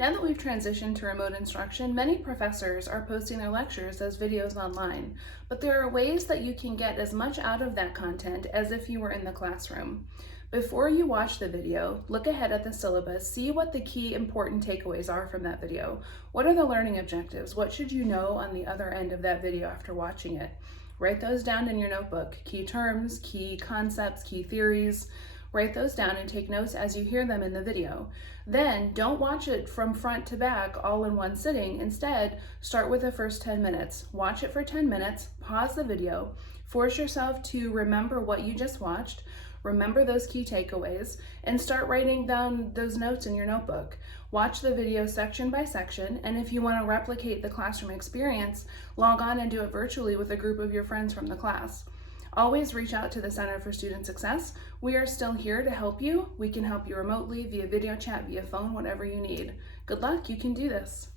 Now that we've transitioned to remote instruction, many professors are posting their lectures as videos online, but there are ways that you can get as much out of that content as if you were in the classroom. Before you watch the video, look ahead at the syllabus, see what the key important takeaways are from that video. What are the learning objectives? What should you know on the other end of that video after watching it? Write those down in your notebook. Key terms, key concepts, key theories. Write those down and take notes as you hear them in the video. Then don't watch it from front to back all in one sitting. Instead, start with the first 10 minutes. Watch it for 10 minutes, pause the video, force yourself to remember what you just watched, remember those key takeaways, and start writing down those notes in your notebook. Watch the video section by section, and if you want to replicate the classroom experience, log on and do it virtually with a group of your friends from the class. Always reach out to the Center for Student Success. We are still here to help you. We can help you remotely, via video chat, via phone, whatever you need. Good luck, you can do this.